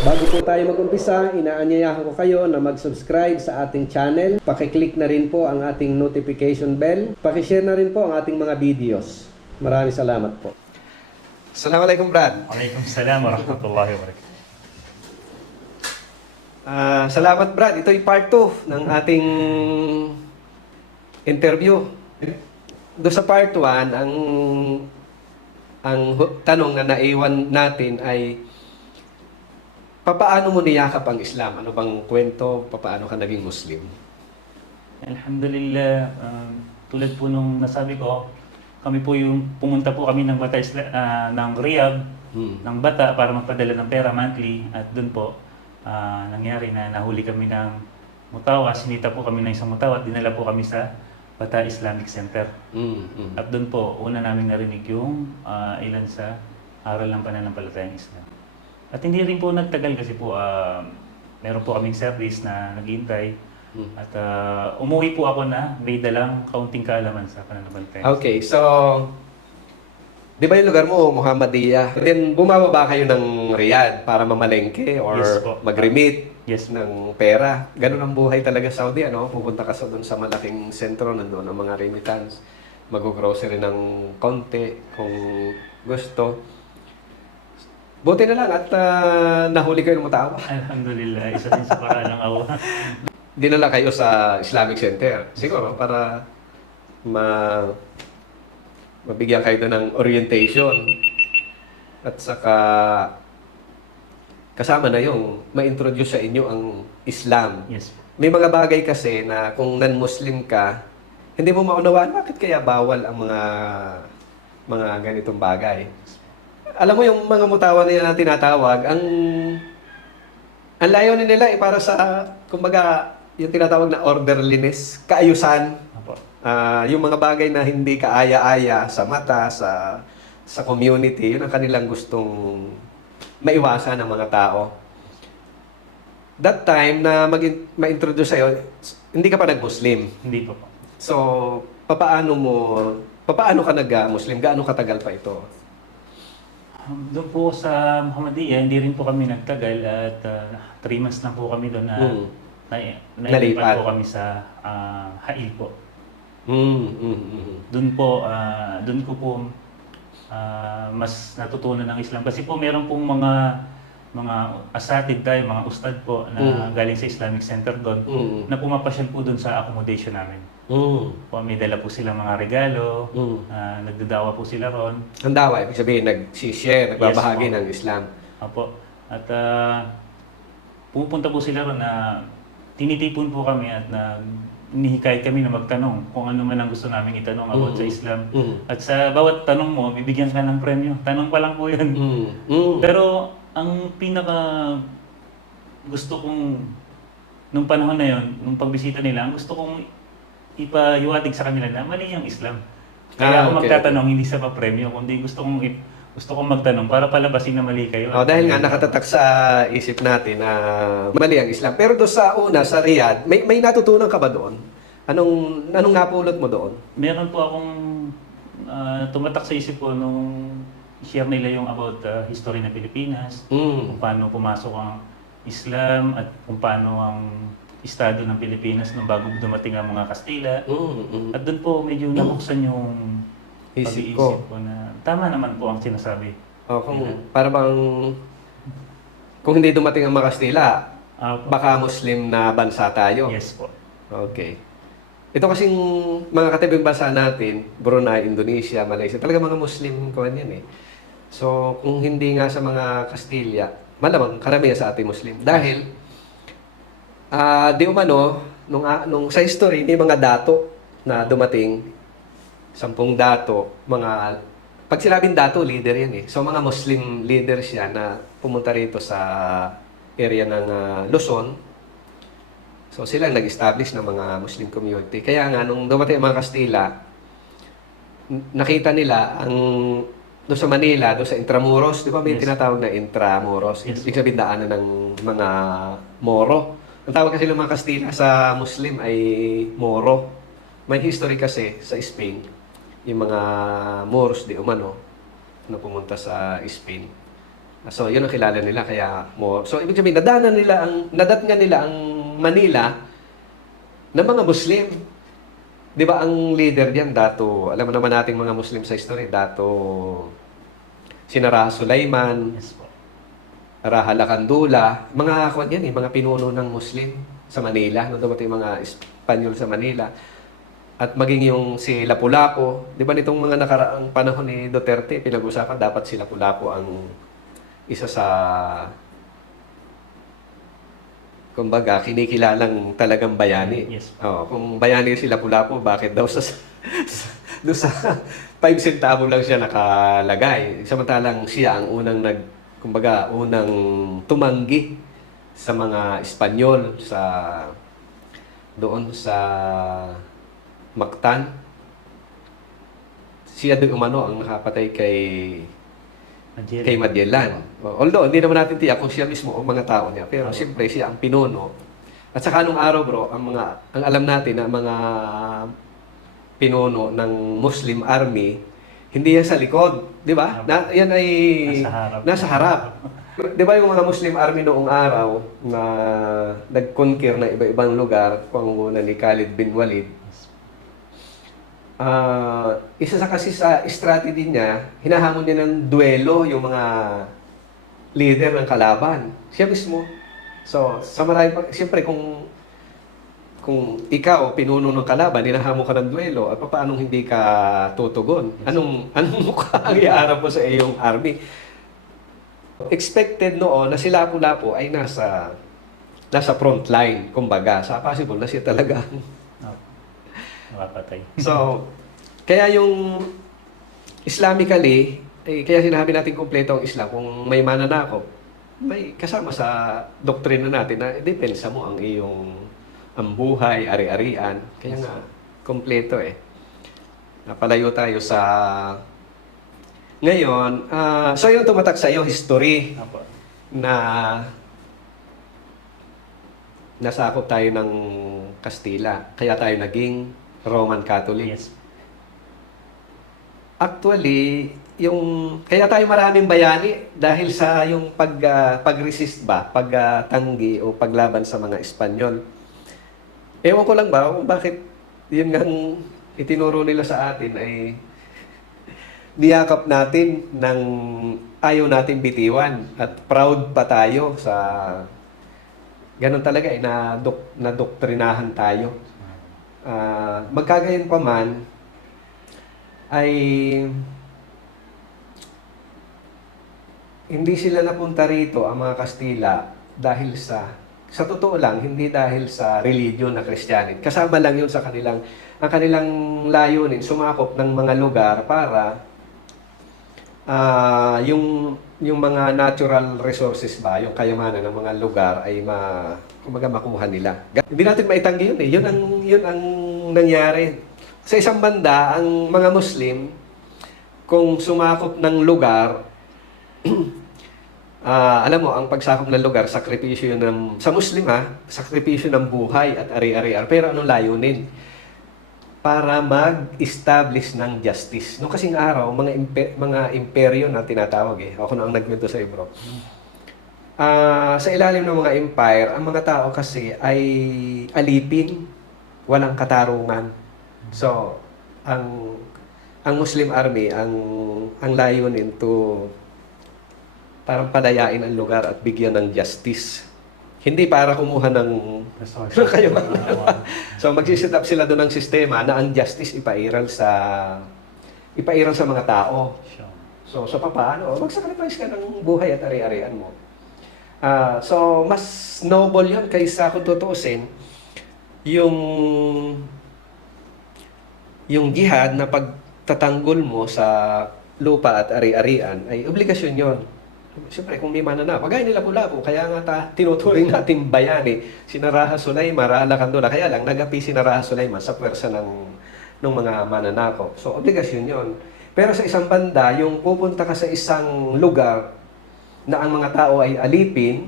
Bago po tayo mag-umpisa, inaanyayahan ko kayo na mag-subscribe sa ating channel. Pakiclick na rin po ang ating notification bell. Pakishare na rin po ang ating mga videos. Maraming salamat po. Assalamualaikum, Brad. Waalaikumsalam warahmatullahi wabarakatuh. Salamat, Brad. Ito ay part 2 ng ating interview. Doon sa part 1, ang tanong na naiwan natin ay papaano mo niyakap ang Islam? Ano bang kwento? Papaano ka naging Muslim? Alhamdulillah, tulad po nung nasabi ko, kami po yung pumunta po kami ng ng Riyadh, ng Bata para magpadala ng pera monthly, at doon po nangyari na nahuli kami ng mutawa, sinita po kami ng isang mutawa at dinala po kami sa Bata Islamic Center. At doon po, una namin narinig yung ilan sa aral ng pananampalatayang Islam. At hindi rin po nagtagal kasi po meron po kaming service na naghihintay. At umuwi po ako na may dalang kaunting kaalaman sa pananampalatayang Islam. Okay, so di ba yung lugar mo, Muhammadiyah? Then bumababa kayo ng Riyadh para mamalengke or Yes po. mag-remit Yes. ng pera. Ganun ang buhay talaga sa Saudi, ano? Pupunta ka sa doon sa malaking sentro, nandun ang mga remittance, mag-grocery ng konti kung gusto. Buti na lang at nahuli kayo ng matawa. Alhamdulillah, isa din sa paraan ng awa. Dinala kayo sa Islamic Center. Siguro para mabigyan kayo doon ng orientation. At saka kasama na yung ma-introduce sa inyo ang Islam. Yes po. May mga bagay kasi na kung non-Muslim ka, hindi mo maunawaan bakit kaya bawal ang mga ganitong bagay. Alam mo yung mga mutawa nila na tinatawag, ang layunin nila ay para sa, kumbaga, yung tinatawag na orderliness, kaayusan. Apo. Yung mga bagay na hindi kaaya-aya sa mata, sa community, yun ang kanilang gustong maiwasan ng mga tao. That time na ma-introduce sa'yo, hindi ka pa nag-Muslim. Hindi po po. So, papaano ka nag-Muslim? Gaano katagal pa ito? Doon po sa Muhammadiyah, hindi rin po kami nagtagal at 3 months na po kami doon na Nalipat. nalipat po kami sa Hail po. Doon po, doon ko po mas natutunan ng Islam. Kasi po meron pong mga asatid tayo, mga ustad po na galing sa Islamic Center doon na pumapasyal po doon sa accommodation namin. Po, may dala po silang mga regalo, nagdadawa po sila ron. Ang dawa, ibig sabihin, nag-share, nagbabahagi Yes, ng Islam. Opo. At pupunta po sila ron na tinitipon po kami at hinihikayat kami na magtanong kung ano man ang gusto namin itanong about sa Islam. At sa bawat tanong mo, bibigyan ka ng premyo. Tanong pa lang po yun. Pero ang pinaka gusto kong nung panahon na yon, nung pagbisita nila, ang gusto kong ipayuwatig sa kanila na mali yung Islam. Kaya ako magtatanong hindi sa pa-premyo, kundi gusto kong magtanong para palabasin na mali kayo. Dahil nga nakatatak sa isip natin na mali ang Islam. Pero doon sa una, sa Riyadh, may natutunan ka ba doon? Anong napulot mo doon? Meron po akong tumatak sa isip ko nung share nila yung about history ng Pilipinas, kung paano pumasok ang Islam at kung paano ang estado ng Pilipinas nung bago dumating ang mga Kastila. At doon po medyo nabuksan yung Isip pag-iisip ko. ko na tama naman po ang sinasabi. Para bang kung hindi dumating ang mga Kastila, Po. baka Muslim na bansa tayo. Yes po. Okay. Ito kasing mga katibing bansa natin, Brunei, Indonesia, Malaysia, talaga mga Muslim ko yan eh. So, kung hindi nga sa mga Kastilya, malamang karamihan sa ating Muslim. Dahil, di umano, nung sa history, may mga dato na dumating, 10 dato, pag sinabing dato, leader yan eh. So, mga Muslim leaders yan na pumunta rito sa area ng Luzon. So, sila nag-establish ng mga Muslim community. Kaya nga, nung dumating ang mga Kastila, nakita nila doon sa Manila, doon sa Intramuros, di ba may tinatawag na Intramuros? Yes. Ibig sabihin daanan ng mga Moro. Ang tawag kasi ng mga Kastila sa Muslim ay Moro. May history kasi sa Spain, yung mga Moors di umano na pumunta sa Spain. So, yun ang kilala nila, kaya more. So, ibig sabihin, nadat nga nila ang Manila ng mga Muslim. Di ba ang leader diyan, alam mo naman nating mga Muslim sa history, sina Raha Sulaiman, Yes po. Raha Lakandula, mga kwan yan mga pinuno ng Muslim sa Manila, nung dumating yung mga Espanyol sa Manila. At maging yung si Lapu-Lapu, di ba nitong mga nakaraang panahon ni Duterte, pinag-usapan dapat si Lapu-Lapu ang isa sa, kumbaga, kinikilalang talagang bayani. Yes. Kung bayani si Lapu-Lapu, bakit daw doon sa 5 centavo lang siya nakalagay. Samantalang siya ang unang tumanggi sa mga Espanyol doon sa Mactan. Siya din umano ang nakapatay kay Magellan. Although, hindi naman natin tiyak kung siya mismo o mga tao niya. Pero siyempre, siya ang pinuno. At saka anong araw, bro, ang alam natin na mga pinuno ng Muslim Army, hindi yan sa likod. Di ba? Yan ay nasa harap. Di ba yung mga Muslim Army noong araw na nag-conquer na iba-ibang lugar, pangunguna ni Khalid bin Walid, isa kasi sa strategy niya, hinahamon niya ng duelo yung mga leader ng kalaban. Siya mismo. So, sa marami pa, siyempre kung ikaw, pinuno ng kalaban, hinahamon ka ng duelo, at paano hindi ka tutugon? Anong mukha ang iarap mo sa iyong army? Expected noon na si Lapu-Lapu ay nasa front line, kumbaga. Sa possible na siya talaga Nakapatay. So, kaya yung Islamically, kaya sinabi natin kumpleto ang Islam, kung may mananakop, may kasama sa doktrina natin na depensa mo ang iyong buhay, ari-arian. Kaya nga, kumpleto Napalayo tayo sa... Ngayon, so yung tumatak sa iyo, history Apo. na nasakop tayo ng Kastila. Kaya tayo naging Roman Catholic. Yes. Actually, kaya tayo maraming bayani dahil sa yung pag-resist ba, pagtanggi o paglaban sa mga Espanyol. Ewan ko lang ba kung bakit yun ngang itinuro nila sa atin ay niyakap natin ng ayaw natin bitiwan at proud pa tayo sa ganun talaga na doktrinahan tayo. Magkagayon pa man ay hindi sila napunta rito ang mga Kastila dahil sa totoo lang, hindi dahil sa religion na Christianity. Kasama lang yun sa ang kanilang layunin, sumakop ng mga lugar para yung mga natural resources ba, yung kayamanan ng mga lugar ay kumbaga makuha nila. Hindi natin maitanggi yun Yun ang nangyari. Sa isang banda, ang mga Muslim, kung sumakop ng lugar, alam mo, ang pagsakop ng lugar, sakripisyo sa Muslim sakripisyo ng buhay at ari-arian. Pero anong layunin? Para mag-establish ng justice. Noong kasing araw, mga imperyo na tinatawag Ako na ang nagmento sa bro. Sa ilalim ng mga empire, ang mga tao kasi ay alipin, walang katarungan. So, ang Muslim Army, ang layunin to parang palayain ang lugar at bigyan ng justice. Hindi para kumuha ng kayamanan. So magsiset up sila doon ng sistema na ang justice ipairal sa mga tao. So paano? Mag-sacrifice ka ng buhay at ari-arian mo. So mas noble 'yon kaysa kung tutuusin yung jihad na pagtatanggol mo sa lupa at ari-arian ay obligasyon 'yon. Siyempre, kung may mananakop, kagaya nila Lapu-Lapu, kaya nga tinuturing natin bayani, sina Raha Sulaiman, Raha Lakandula, kaya lang nagapi si Raha Sulaiman sa pwersa ng mga mananakop. So, obligasyon yon. Pero sa isang banda, yung pupunta ka sa isang lugar na ang mga tao ay alipin,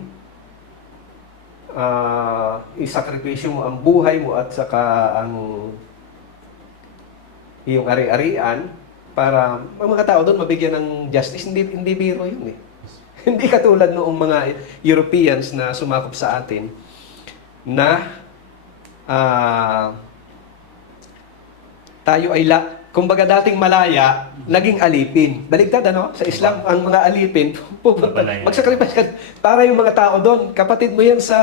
isakripisyo mo ang buhay mo at saka ang iyong ari-arian para ang mga tao doon mabigyan ng justice. Hindi biro yun Hindi katulad noong mga Europeans na sumakop sa atin na ah, tayo ay kumbaga dating malaya, naging alipin. Baligtad ano? Sa Islam, ang mga alipin, pupunta, Malaya. magsacrifice ka. Para yung mga tao doon, kapatid mo yan sa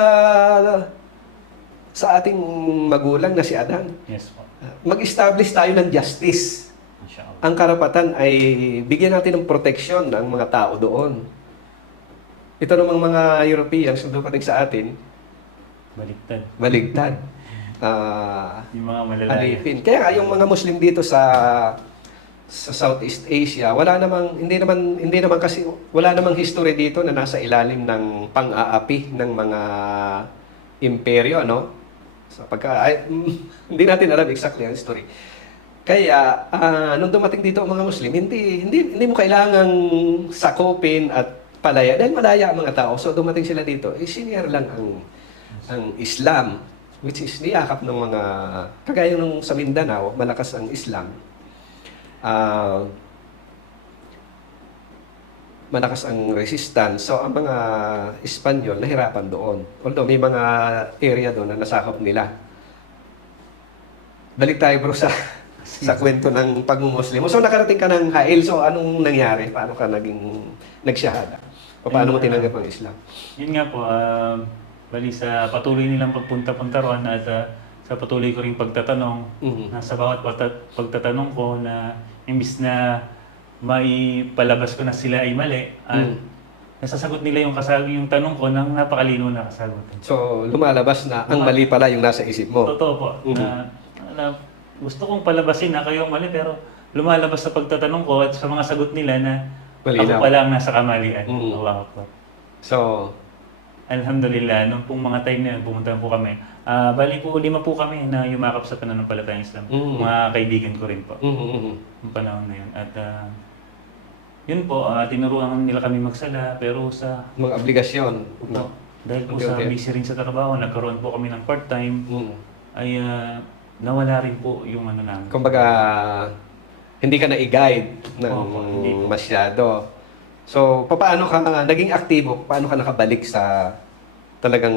ating magulang na si Adan. Yes po. Mag-establish tayo ng justice. Inshallah. Ang karapatan ay bigyan natin ng proteksyon ng mga tao doon. Ito namang mga Europeans na dumating sa atin, Baliktad. baligtad. Yung mga malalaya. Alipin. Kaya nga yung mga Muslim dito sa Southeast Asia, hindi naman kasi wala namang history dito na nasa ilalim ng pang-aapi ng mga imperyo, no? So hindi natin alam exactly ang history. Kaya nung dumating dito ang mga Muslim, hindi mo kailangang sakupin at palaya dahil malaya ang mga tao. So dumating sila dito, senior lang ang Islam, which is niyakap ng mga, kagaya nung sa Mindanao, malakas ang Islam. Malakas ang resistance. So, ang mga Espanyol, nahirapan doon. Although, may mga area doon na nasakop nila. Balik tayo bro sa kwento ng pag-muslim. So, nakarating ka ng Hail. So, anong nangyari? Paano ka nagsyahada? O paano mo tinanggap ang Islam? Yun nga po, bali sa patuloy nilang pagpunta-punta roon at sa patuloy ko ring pagtatanong, na sa bawat pagtatanong ko na imbis na maipalabas ko na sila ay mali, at nasasagot nila yung tanong ko ng napakalino na kasagot. So, lumalabas na ang mali pala yung nasa isip mo. Totoo po. Na gusto kong palabasin na kayo ang mali, pero lumalabas sa pagtatanong ko at sa mga sagot nila na Malinaw. ako pala ang nasa kamalian. Mm. So, Alhamdulillah, nung pong mga time na yun, pumunta po kami. Bali po, 5 po kami na yumakap sa pananampalatayang Islam. Mga kaibigan ko rin po. Yung panahon na yun. At yun po, tinuruan nila kami magsala, pero sa... mga obligasyon. No? Dahil po Okay, sa okay. busy rin sa trabaho, nagkaroon po kami ng part-time, ay nawala rin po yung ano namin. Kumbaga, hindi ka na-i-guide ng Hindi po. masyado. So, paano ka naging aktibo? Paano ka nakabalik sa talagang,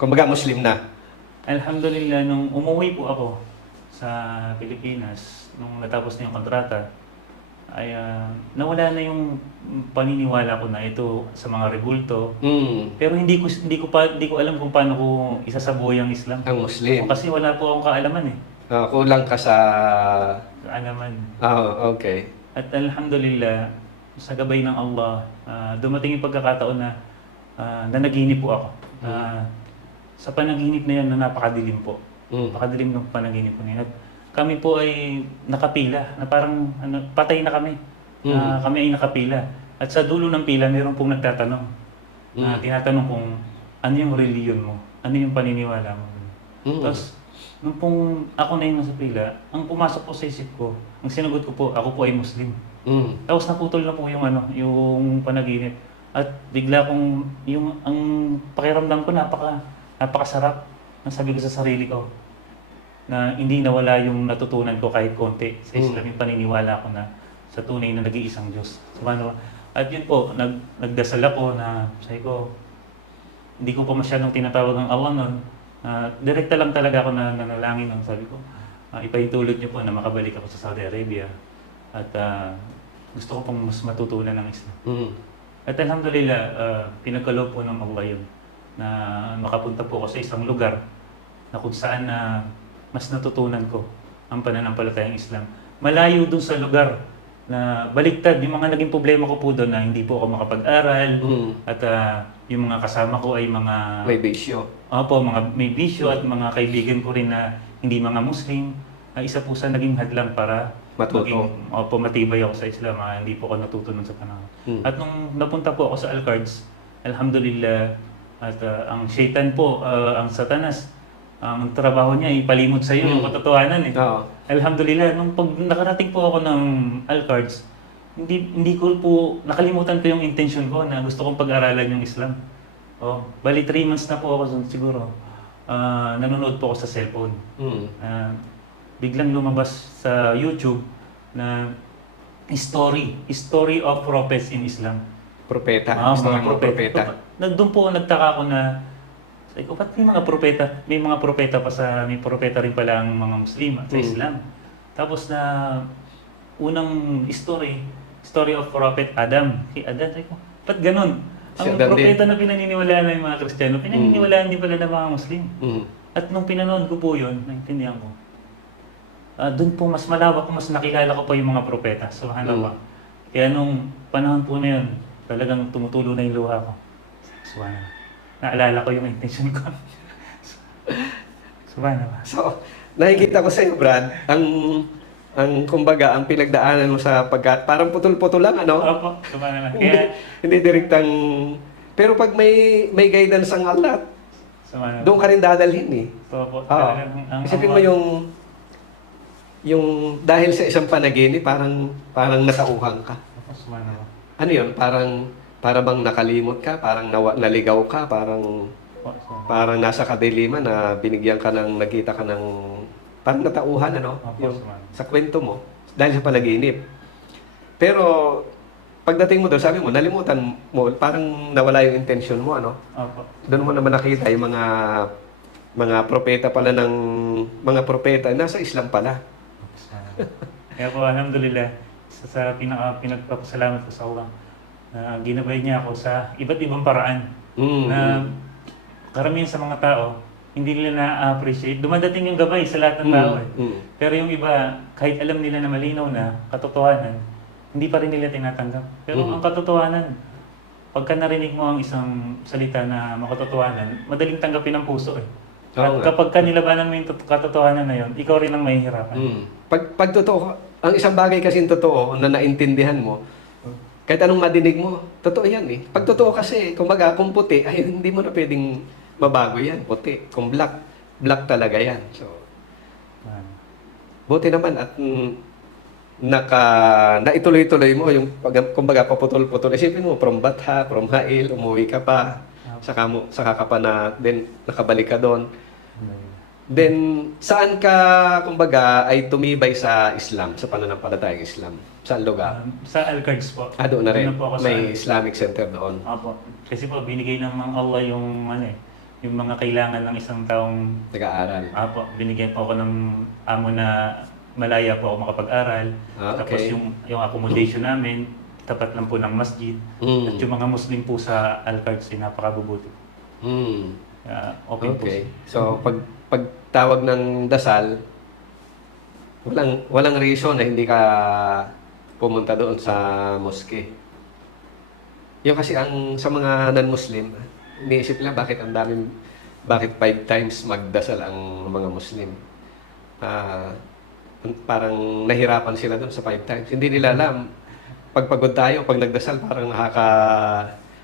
kumbaga, Muslim na? Alhamdulillah, nung umuwi po ako sa Pilipinas, nung natapos na yung kontrata, ay nawala na yung paniniwala ko na ito sa mga rebulto. Pero hindi ko alam kung paano ko isasabuhay ang Islam. Ang Muslim. Kasi wala po akong kaalaman eh. Kulang ka sa... Kaalaman. Okay. At alhamdulillah, sa gabay ng Allah, dumating yung pagkakataon na nanaginip po ako. Sa panaginip na yan na napakadilim po. Napakadilim ng panaginip po na yan. At kami po ay nakapila, na parang patay na kami. Kami ay nakapila. At sa dulo ng pila, meron pong nagtatanong. Tinatanong kung ano yung reliyon mo, ano yung paniniwala mo. Tapos, nung pong ako na yung nasa pila, ang pumasok po sa isip ko, ang sinagot ko po, ako po ay Muslim. Tapos naputol na po yung panaginip. At bigla kong, ang pakiramdam ko napakasarap. Nasabi ko sa sarili ko, na hindi nawala yung natutunan ko kahit konti sa Islam, yung paniniwala ko na sa tunay na nag-iisang Diyos. Subhanallah. At yun po, nagdasal ako na, sabi ko, hindi ko pa masyadong tinatawag ang Allah nun. Direkta lang talaga ako na nanalangin nun. Sabi ko, ipaitulog niyo po na makabalik ako sa Saudi Arabia. At gusto ko pong mas matutunan ng Islam. At alhamdulillah, pinagkaloob po ng Allah yun na makapunta po ako sa isang lugar na kung saan mas natutunan ko ang pananampalatayang Islam. Malayo dun sa lugar na baliktad, yung mga naging problema ko po doon na hindi po ako makapag-aral at yung mga kasama ko ay mga... May bisyo. Opo, may bisyo at mga kaibigan ko rin na hindi mga Muslim. Isa po sa naging hadlang para matibay ako sa Islam. Hindi po ako natutunan sa panahon. At nung napunta po ako sa Al-Qards, alhamdulillah, at ang shaitan po, ang satanas, ang trabaho niya ipalimot sa iyo yung katotohanan eh. Alhamdulillah, nung pag nakarating po ako ng Al-Qards, hindi ko po, nakalimutan ko yung intention ko na gusto kong pag-aralan yung Islam. Bali 3 months na po ako siguro. Nanonood po ako sa cellphone. Biglang lumabas sa YouTube na history of prophets in Islam. propeta, Mga historical propeta. Doon po nagtaka ako na, like, ba't may mga propeta? May mga propeta pa may propeta rin pala ang mga Muslim at sa Islam. Tapos na unang story of Prophet Adam. Si Adam, sabi ko, ba't ganun? Si Ang Adam propeta na pinaniniwalaan ng mga Kristiyano, pinaniniwalaan din pala ng mga Muslim. Mm. At nung pinanood ko po yun, naintindihan ko, doon po mas malawak, mas nakilala ko pa yung mga propeta. Subhanallah. Kaya nung panahon po na yun, talagang tumutulo na yung luha ko. Subhanallah. Naalala ko yung intention ko. Subhanallah. So, nakikita ko sa iyo, Brad, ang kumbaga, ang pinagdaanan mo sa parang putol-putol lang, ano? Opo, subhanallah. Kaya, Hindi direktang, pero pag may guidance ang Allah, subhanallah. doon ka rin dadalhin eh. Opo, Oo. talagang Isipin mo yung dahil sa isang panaginip, parang natauhan ka. Opo, subhanallah. Ano yun? Para bang nakalimot ka, parang naligaw ka, parang Opo, subhanallah. parang nasa kadiliman na binigyan ka nakita ka ng parang natauhan, ano? Opo, Yung, subhanallah. sa kwento mo, dahil sa panaginip. Pero, pagdating mo doon, sabi mo, nalimutan mo, parang nawala yung intention mo, ano? Opo. Doon mo naman nakita yung mga propeta pala mga propeta, nasa Islam pala. Kaya po, alhamdulillah, sa pinagpapasalamat ko sa Allah, na ginabay niya ako sa iba't ibang paraan na karamihan sa mga tao, hindi nila na-appreciate. Dumadating yung gabay sa lahat ng tao eh. Pero yung iba, kahit alam nila na malinaw na katotohanan, hindi pa rin nila tinatanggap. Pero ang katotohanan, pagka narinig mo ang isang salita na makatotohanan, madaling tanggapin ng puso eh. At kapag kanilabanan mo yung katotohanan na yun, ikaw rin ang mahihirapan. Pag totoo, ang isang bagay kasing totoo na naintindihan mo, kahit anong madinig mo, totoo yan eh. Pag totoo kasi, kumbaga, kung puti, ay hindi mo na pwedeng mabago yan, puti. Kung black talaga yan. So, buti naman at naituloy-tuloy mo yung kumbaga paputol-putol. Isipin mo, from Batha, from Hail, umuwi ka pa, saka ka pa nakabalik ka doon. Then, saan ka, kumbaga, ay tumibay sa Islam, sa pananampalatayang Islam? Saan lugar? Sa Al-Qards po. Doon na rin. Doon po ako sa May Islamic Center doon. Opo. Kasi po, binigay ng Allah yung, yung mga kailangan ng isang taong Nag-aaral. Apo, binigyan po ako ng amo na malaya po ako makapag-aral. Tapos Okay. yung accommodation namin, tapat lang po ng masjid. At yung mga Muslim po sa Al-Qards ay napakabubuti. Open po. Okay. So, pag tawag ng dasal, walang reason na hindi ka pumunta doon sa mosque. Yung kasi sa mga non-Muslim, iniisip nila bakit 5 times magdasal ang mga Muslim. Parang nahirapan sila doon sa 5 times. Hindi nila alam, pagpagod tayo, pag nagdasal, parang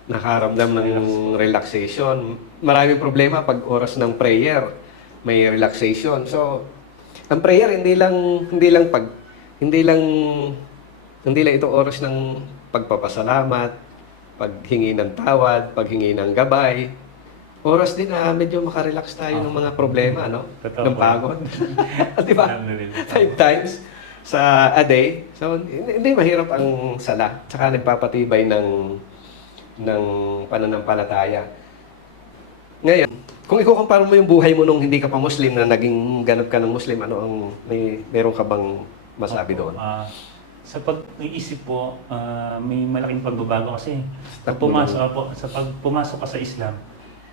nakaramdam ng relaxation. Maraming problema pag oras ng prayer, may relaxation. So, ang prayer hindi lang ito oras ng pagpapasalamat, paghingi ng tawad, paghingi ng gabay. Oras din na medyo makarelax tayo ng mga problema, no? Totoo Ng po. pagod. Di ba? Alhamdulillah. 5 times sa a day. So, hindi mahirap ang sala. Tsaka nagpapatibay ng pananampalataya. Ngayon, kung ikukumpara mo yung buhay mo nung hindi ka pa Muslim na naging ganap ka ng Muslim, meron ka bang masabi doon? Sa pag-iisip po, may malaking pagbabago kasi pag pag pumasok ka sa Islam,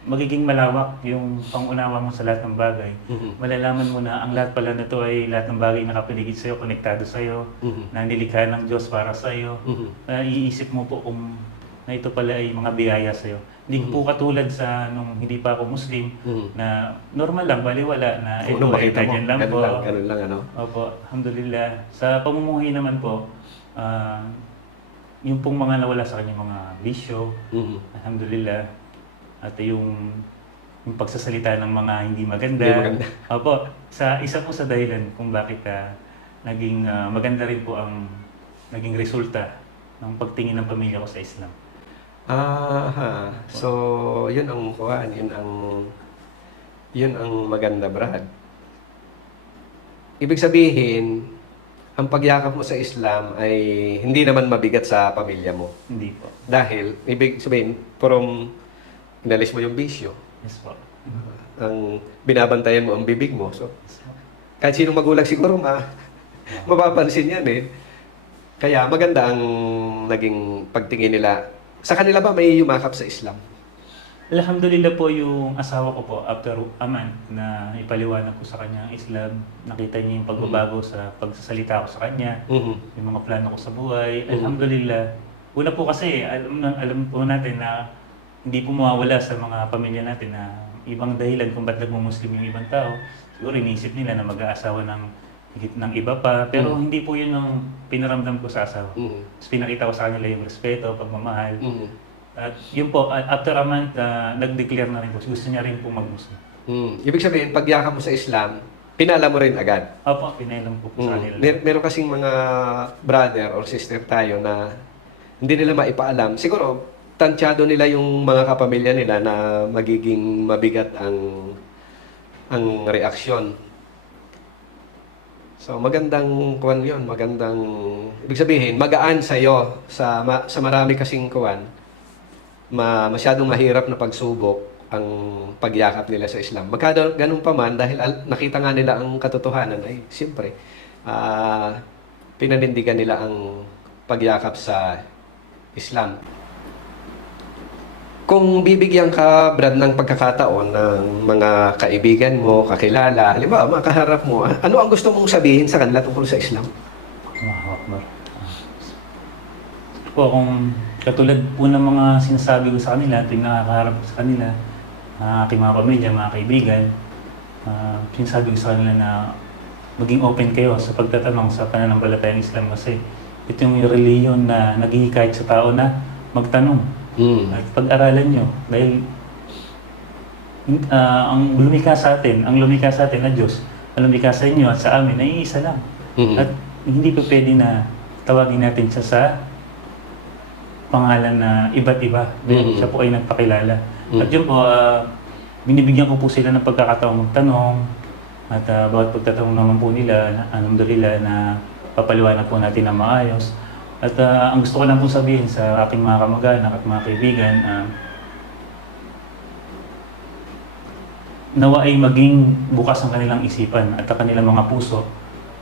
magiging malawak yung pangunawa mo sa lahat ng bagay. Malalaman mo na ang lahat pala na ito ay lahat ng bagay nakapaligid sa'yo, konektado sa'yo, na nilikha ng Diyos para sa'yo. Iisip mo po na ito pala ay mga biyaya sa'yo. Hindi po katulad sa nung hindi pa ako Muslim, na normal lang, baliwala, na ito ay nandiyan lang po. Ganun lang, ano? Opo, alhamdulillah. Sa pamumuhay naman po, yung pong mga nawala sa kanyang mga bisyo, alhamdulillah. At yung pagsasalita ng mga hindi maganda. Opo, isa po sa dahilan kung bakit naging maganda rin po ang naging resulta ng pagtingin ng pamilya ko sa Islam. So, yun ang kuhaan, yun ang maganda, Brad. Ibig sabihin, ang pagyakap mo sa Islam ay hindi naman mabigat sa pamilya mo. Hindi po. Dahil, ibig sabihin, inalis mo yung bisyo. Yes po. Ang binabantayan mo ang bibig mo. So, Yes po. kahit sinong magulang siguro mapapansin yan eh. Kaya maganda ang naging pagtingin nila. Sa kanila ba may yumakap sa Islam? Alhamdulillah po yung asawa ko po, after a month na ipaliwanag ko sa kanya ang Islam, nakita niya yung pagbabago sa pagsasalita ko sa kanya, yung mga plano ko sa buhay. Alhamdulillah. Una po kasi, alam po natin na hindi po mawawala sa mga pamilya natin na ibang dahilan kung ba't nagmumuslim yung ibang tao. Siguro iniisip nila na mag-aasawa ng iba pa, pero hindi po yun ang pinaramdam ko sa asawa. Tapos pinakita ko sa kanila yung respeto, pagmamahal. At yun po, after a month, nag-declare na rin po. Gusto niya rin po mag-Muslim. Ibig sabihin, pagyakap mo sa Islam, pinaalam mo rin agad. Opo, pinailam po sa kanila. Meron kasing mga brother or sister tayo na hindi nila maipaalam. Siguro, tansyado nila yung mga kapamilya nila na magiging mabigat ang reaksyon. So, magandang kuwan yun. Ibig sabihin, magaan sa'yo sa marami kasing kuwan. Masyadong mahirap na pagsubok ang pagyakap nila sa Islam. Ganun pa man, dahil nakita nga nila ang katotohanan, ay siyempre, pinanindigan nila ang pagyakap sa Islam. Kung bibigyan ka, Brad, ng pagkakataon ng mga kaibigan mo, kakilala, halimbawa, makaharap mo, ano ang gusto mong sabihin sa kanila tungkol sa Islam? Allahu Akbar. Po, kung katulad po ng mga sinasabi ko sa kanila, tuwing nakakaharap ko sa kanila, aking mga pamilya, mga kaibigan, sinasabi ko sa kanila na maging open kayo sa pagtatanong sa pananampalatayang Islam kasi ito yung reliyon na naghihikayat sa tao na magtanong at pag-aralan nyo dahil ang lumikha sa atin na Diyos, ang lumikha sa inyo at sa amin ay isa lang. At hindi pa pwede na tawagin natin siya sa pangalan na iba't iba. Siya po ay nagpakilala. At yun po, binibigyan ko po sila ng pagkakataong magtanong at bawat pagtatanong naman po nila, alhamdulillah na papaliwanag po natin na maayos. At ang gusto ko lang po sabihin sa aking mga kamag-anak at mga kaibigan, nawa ay maging bukas ang kanilang isipan at ang kanilang mga puso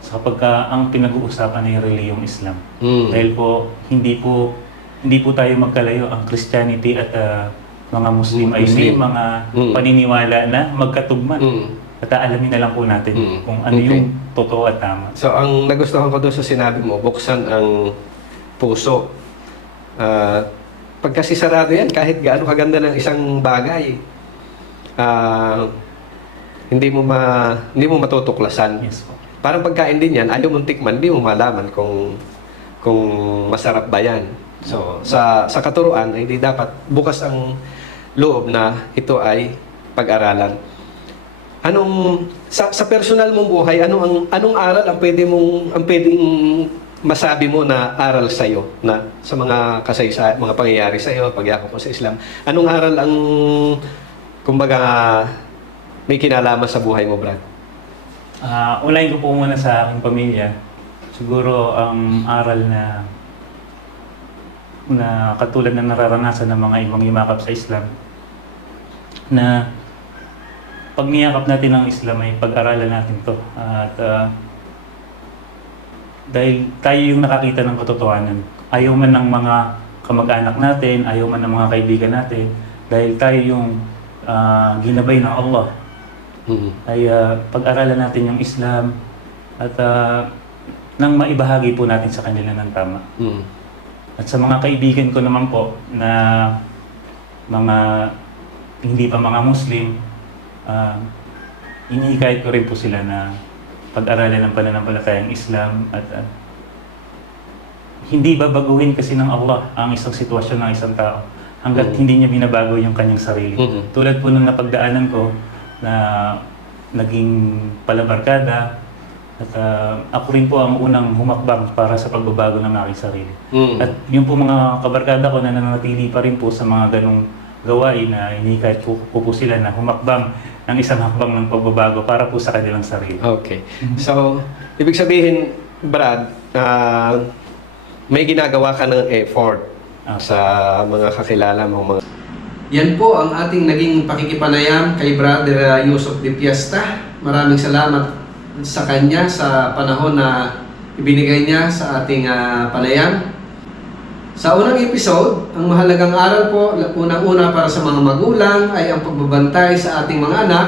sa kapag ang pinag-uusapan ay reliyong Islam. Dahil po, hindi po tayo magkalayo. Ang Christianity at mga Muslim ay may mga paniniwala na magkatugma. At alamin na lang po natin kung ano yung totoo at tama. So, ang nagustuhan ko doon sa sinabi mo, buksan ang puso. Pag kasi sarado yan, kahit gaano kaganda ng isang bagay, hindi mo matutuklasan. Yes po. Parang pagkain din yan, ayaw mong tikman, hindi mo malaman kung masarap ba yan. So, sa katuruan, hindi dapat bukas ang loob na ito ay pag-aralan. Sa personal mong buhay, anong aral ang pwedeng masabi mo na aral sa iyo na sa mga mga pangyayari sa iyo, pagyakap mo sa Islam? Anong aral ang kumbaga may kinalaman sa buhay mo, Brad? Unahin ko po muna sa aking pamilya. Siguro ang aral na katulad na nararanasan ng mga ibang yumakap sa Islam na pag niyakap natin ang Islam ay pag-aralan natin to at dahil tayo yung nakakita ng katotohanan, ayaw man ng mga kamag-anak natin, ayaw man ng mga kaibigan natin, dahil tayo yung ginabay ng Allah ay pag-aralan natin yung Islam at nang maibahagi po natin sa kanila ng tama. At sa mga kaibigan ko naman po na mga hindi pa mga Muslim, inihikayat ko rin po sila na pag-aralan ng pananampalatayang Islam at hindi babaguhin kasi ng Allah ang isang sitwasyon ng isang tao hanggat hindi niya binabago yung kanyang sarili. Tulad po nung napagdaanan ko na naging palabarkada at ako rin po ang unang humakbang para sa pagbabago ng aking sarili. At yung po mga kabarkada ko na nananatili pa rin po sa mga ganong gawain na hinihikayat po sila na humakbang ng isang hakbang ng pagbabago para po sa kanilang sarili. Okay. So, ibig sabihin, Brad, may ginagawa ka ng effort sa mga kakilala mong mga... Yan po ang ating naging pakikipanayam kay Brother Yusuf de Piesta. Maraming salamat sa kanya sa panahon na ibinigay niya sa ating panayam. Sa unang episode, ang mahalagang aral po, unang-una para sa mga magulang ay ang pagbabantay sa ating mga anak,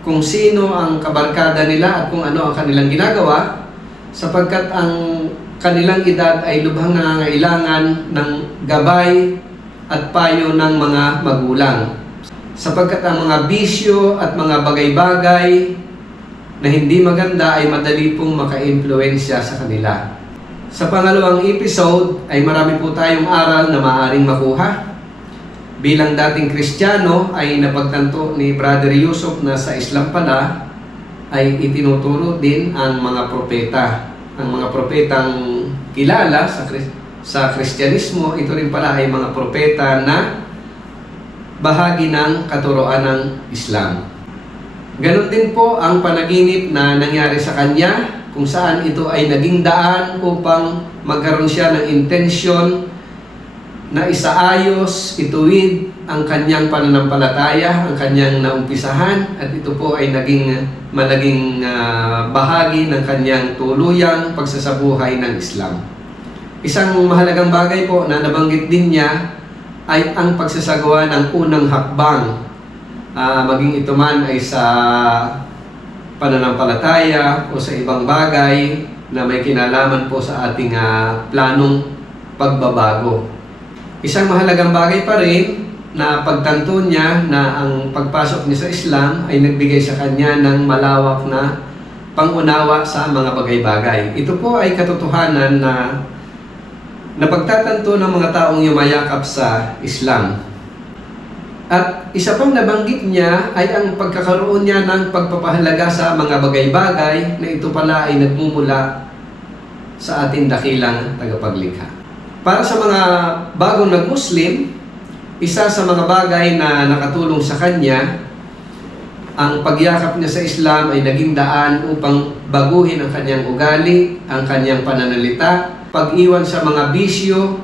kung sino ang kabarkada nila at kung ano ang kanilang ginagawa, sapagkat ang kanilang edad ay lubhang nangangailangan ng gabay at payo ng mga magulang. Sapagkat ang mga bisyo at mga bagay-bagay na hindi maganda ay madali pong maka-impluensya sa kanila. Sa pangalawang episode ay marami po tayong aral na maaaring makuha. Bilang dating Kristiyano ay napagtanto ni Brother Yusuf na sa Islam pala ay itinuturo din ang mga propeta. Ang mga propetang kilala sa Kristyanismo, ito rin pala ay mga propeta na bahagi ng katuroan ng Islam. Ganon din po ang panaginip na nangyari sa kanya, kung saan ito ay naging daan upang magkaroon siya ng intensyon na isaayos, ituwid ang kanyang pananampalataya, ang kanyang naumpisahan, at ito po ay naging bahagi ng kanyang tuluyang pagsasabuhay ng Islam. Isang mahalagang bagay po na nabanggit din niya ay ang pagsasagawa ng unang hakbang, maging ito man ay sa pananampalataya o sa ibang bagay na may kinalaman po sa ating planong pagbabago. Isang mahalagang bagay pa rin na pagtanto niya na ang pagpasok niya sa Islam ay nagbigay sa kanya ng malawak na pangunawa sa mga bagay-bagay. Ito po ay katotohanan na napagtatanto ng mga taong yumayakap sa Islam. At isa pang nabanggit niya ay ang pagkakaroon niya ng pagpapahalaga sa mga bagay-bagay na ito pala ay nagmumula sa ating dakilang tagapaglikha. Para sa mga bagong nag-Muslim, isa sa mga bagay na nakatulong sa kanya, ang pagyakap niya sa Islam ay naging daan upang baguhin ang kanyang ugali, ang kanyang pananalita, pag-iwan sa mga bisyo,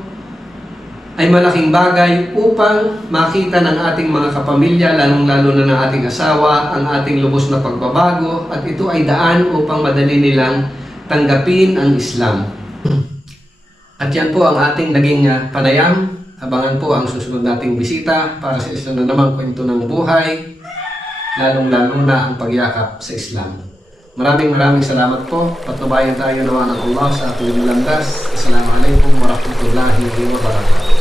ay malaking bagay upang makita ng ating mga kapamilya, lalong-lalo na ng ating asawa, ang ating lubos na pagbabago, at ito ay daan upang madali nilang tanggapin ang Islam. At yan po ang ating naging panayam. Abangan po ang susunod nating bisita para sa isa na namang kwento ng buhay, lalong-lalo na ang pagyakap sa Islam. Maraming salamat po. Patubayan tayo naman ng Allah sa ating landas. Assalamualaikum warahmatullahi wabarakatuh.